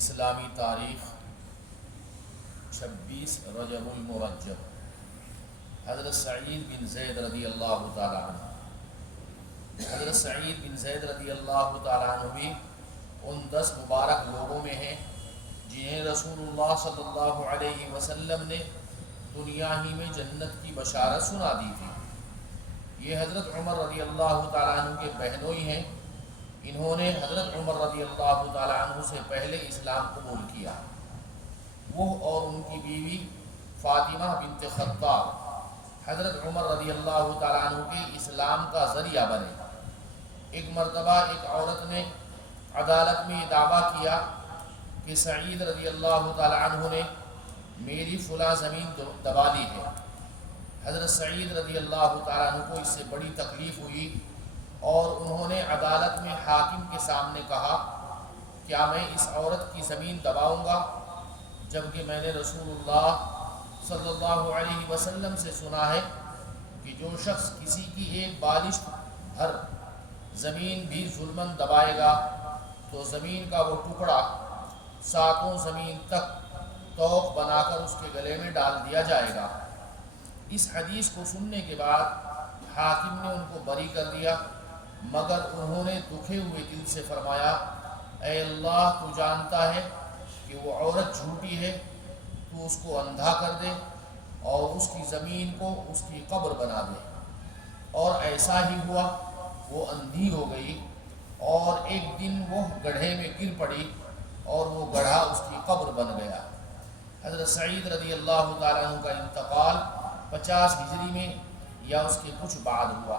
اسلامی تاریخ 26 رجب المرجب حضرت سعید بن زید رضی اللہ تعالیٰ عنہ حضرت سعید بن زید رضی اللہ تعالیٰ عنہ بھی ان 10 مبارک لوگوں میں ہیں جنہیں رسول اللہ صلی اللہ علیہ وسلم نے دنیا ہی میں جنت کی بشارت سنا دی تھی۔ یہ حضرت عمر رضی اللہ تعالیٰ عنہ کے بہنوئی ہیں۔ انہوں نے حضرت عمر رضی اللہ تعالیٰ عنہ سے پہلے اسلام قبول کیا۔ وہ اور ان کی بیوی فاطمہ بنت خطاب حضرت عمر رضی اللہ تعالیٰ عنہ کے اسلام کا ذریعہ بنے۔ ایک مرتبہ ایک عورت نے عدالت میں دعویٰ کیا کہ سعید رضی اللہ تعالیٰ عنہ نے میری فلاں زمین دبا لی ہے۔ حضرت سعید رضی اللہ تعالیٰ عنہ کو اس سے بڑی تکلیف ہوئی اور انہوں نے عدالت میں حاکم کے سامنے کہا، کیا میں اس عورت کی زمین دباؤں گا جبکہ میں نے رسول اللہ صلی اللہ علیہ وسلم سے سنا ہے کہ جو شخص کسی کی ایک بالشت بھر زمین بھی ظلماً دبائے گا تو زمین کا وہ ٹکڑا 7 زمین تک توق بنا کر اس کے گلے میں ڈال دیا جائے گا۔ اس حدیث کو سننے کے بعد حاکم نے ان کو بری کر دیا، مگر انہوں نے دکھے ہوئے دل سے فرمایا، اے اللہ تو جانتا ہے کہ وہ عورت جھوٹی ہے، تو اس کو اندھا کر دے اور اس کی زمین کو اس کی قبر بنا دے۔ اور ایسا ہی ہوا، وہ اندھی ہو گئی اور ایک دن وہ گڑھے میں گر پڑی اور وہ گڑھا اس کی قبر بن گیا۔ حضرت سعید رضی اللہ تعالیٰ عنہ کا انتقال 50 ہجری میں یا اس کے کچھ بعد ہوا۔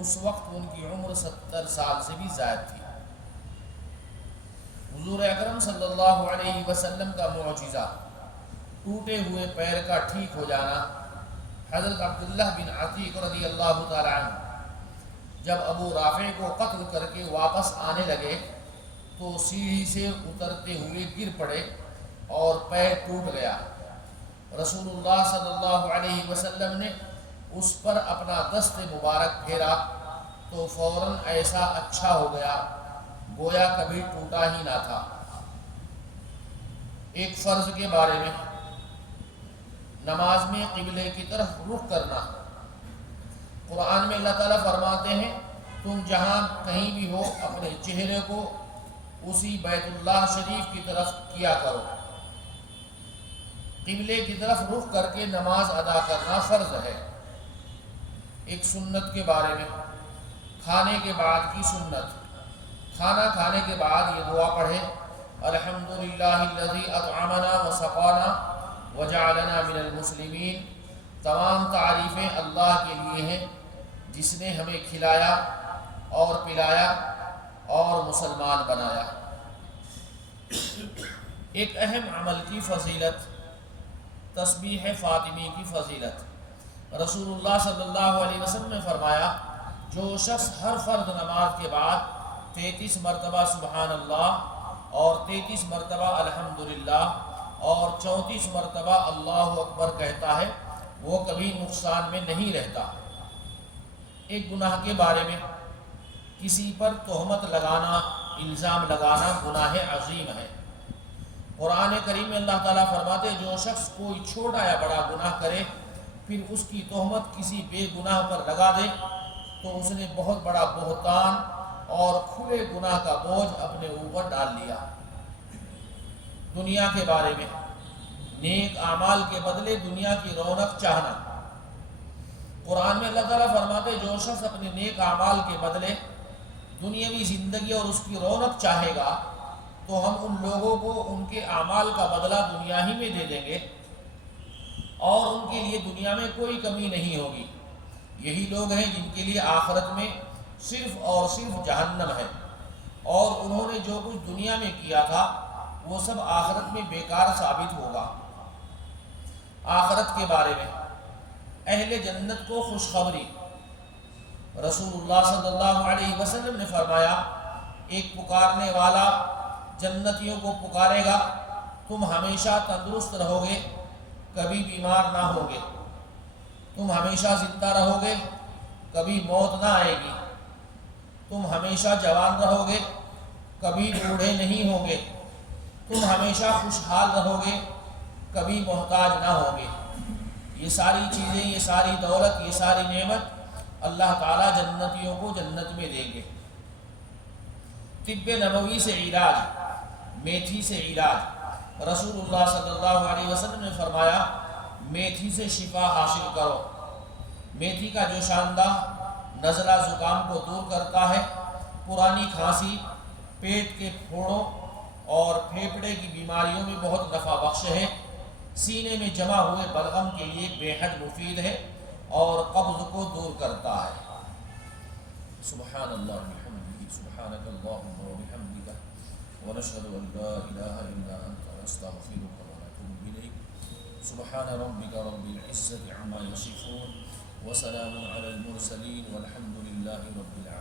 اس وقت ان کی عمر 70 سال سے بھی زائد تھی۔ حضور اکرم صلی اللہ علیہ وسلم کا معجزہ، ٹوٹے ہوئے پیر کا ٹھیک ہو جانا۔ حضرت عبداللہ بن عتیق رضی اللہ تعالیٰ عنہ جب ابو رافع کو قتل کر کے واپس آنے لگے تو سیڑھی سے اترتے ہوئے گر پڑے اور پیر ٹوٹ گیا۔ رسول اللہ صلی اللہ علیہ وسلم نے اس پر اپنا دست مبارک پھیرا تو فوراً ایسا اچھا ہو گیا گویا کبھی ٹوٹا ہی نہ تھا۔ ایک فرض کے بارے میں، نماز میں قبلے کی طرف رخ کرنا۔ قرآن میں اللہ تعالیٰ فرماتے ہیں، تم جہاں کہیں بھی ہو اپنے چہرے کو اسی بیت اللہ شریف کی طرف کیا کرو۔ قبلے کی طرف رخ کر کے نماز ادا کرنا فرض ہے۔ ایک سنت کے بارے میں، کھانے کے بعد کی سنت۔ کھانا کھانے کے بعد یہ دعا پڑھیں، الحمدللہ الذی اطعمنا وسقانا وجعلنا من المسلمین۔ تمام تعریفیں اللہ کے لیے ہیں جس نے ہمیں کھلایا اور پلایا اور مسلمان بنایا۔ ایک اہم عمل کی فضیلت، تسبیح فاطمی کی فضیلت۔ رسول اللہ صلی اللہ علیہ وسلم نے فرمایا، جو شخص ہر فرض نماز کے بعد 33 مرتبہ سبحان اللہ اور 33 مرتبہ الحمدللہ اور 34 مرتبہ اللہ اکبر کہتا ہے، وہ کبھی نقصان میں نہیں رہتا۔ ایک گناہ کے بارے میں، کسی پر تہمت لگانا، الزام لگانا گناہ عظیم ہے۔ قرآن کریم میں اللہ تعالیٰ فرماتے، جو شخص کوئی چھوٹا یا بڑا گناہ کرے پھر اس کی تہمت کسی بے گناہ پر لگا دے تو اس نے بہت بڑا بہتان اور کھلے گناہ کا بوجھ اپنے اوپر ڈال لیا۔ دنیا کے بارے میں، نیک اعمال کے بدلے دنیا کی رونق چاہنا۔ قرآن میں اللہ تعالیٰ فرماتے، جو شخص اپنے نیک اعمال کے بدلے دنیاوی زندگی اور اس کی رونق چاہے گا تو ہم ان لوگوں کو ان کے اعمال کا بدلہ دنیا ہی میں دے دیں گے اور ان کے لیے دنیا میں کوئی کمی نہیں ہوگی۔ یہی لوگ ہیں جن کے لیے آخرت میں صرف اور صرف جہنم ہے، اور انہوں نے جو کچھ دنیا میں کیا تھا وہ سب آخرت میں بیکار ثابت ہوگا۔ آخرت کے بارے میں، اہل جنت کو خوشخبری۔ رسول اللہ صلی اللہ علیہ وسلم نے فرمایا، ایک پکارنے والا جنتیوں کو پکارے گا، تم ہمیشہ تندرست رہو گے، کبھی بیمار نہ ہوگے، تم ہمیشہ زندہ رہو گے، کبھی موت نہ آئے گی، تم ہمیشہ جوان رہو گے، کبھی بوڑھے نہیں ہوں گے، تم ہمیشہ خوشحال رہو گے، کبھی محتاج نہ ہوگے۔ یہ ساری چیزیں، یہ ساری دولت، یہ ساری نعمت اللہ تعالیٰ جنتیوں کو جنت میں دیں گے۔ طب نبوی سے علاج، میتھی سے علاج، رسول اللہ صلی اللہ علیہ وسلم نے فرمایا میتھی سے شفا حاصل کرو۔ میتھی کا جو شاندار نزلہ زکام کو دور کرتا ہے، پرانی کھانسی، پیٹ کے پھوڑوں اور پھیپھڑے کی بیماریوں میں بہت نفع بخش ہے، سینے میں جمع ہوئے بلغم کے لیے بے حد مفید ہے اور قبض کو دور کرتا ہے۔ سبحان اللہ بحمدہ، سبحانک اللہم وبحمدک، ونشہد ان لا الہ الا انت، نستغفرک ونتوب الیک۔ سبحان ربک رب العزة عما یصفون، وسلام علی المرسلین، والحمد للہ رب العالمین۔